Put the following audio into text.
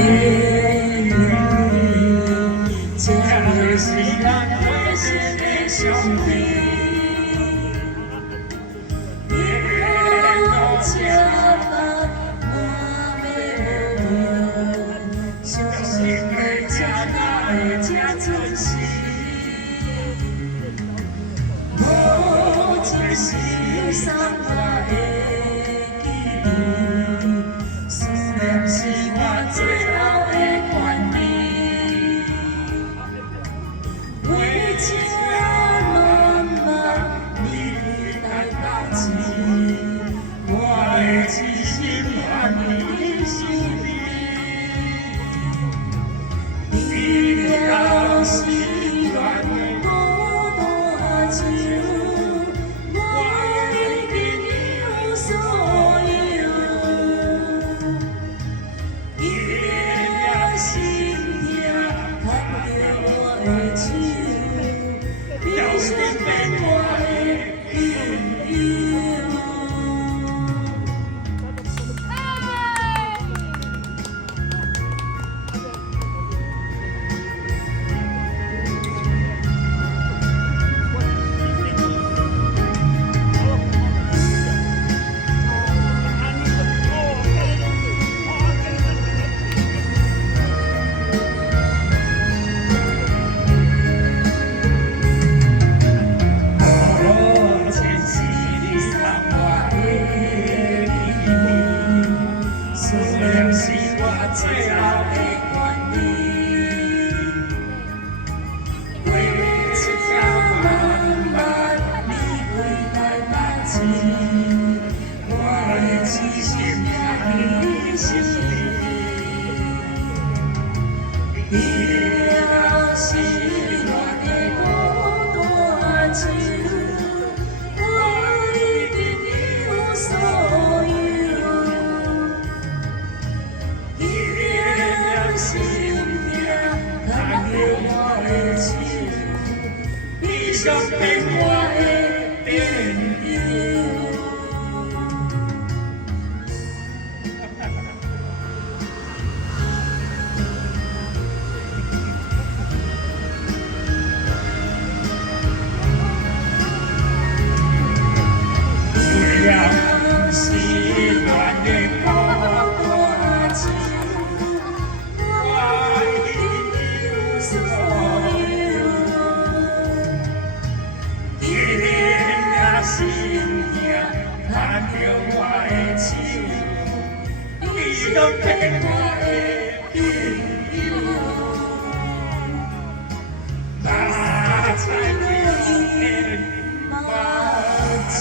你，这就是咱的心的兄弟。真是送我的记忆，思念是我最后的权利。为这茫茫你来到此，我的痴心换你心意。你了是愿的孤单酒。要是被我的朋友。是我最后的权利，为这条漫漫你归来那次，我的痴心在你心里。你了是我的孤单酒，我已经有所有。心命牵着我的手，你想变我的朋友。为了是愿的孤单酒。心命牵着我的手，你当变我的朋友。那才能把酒。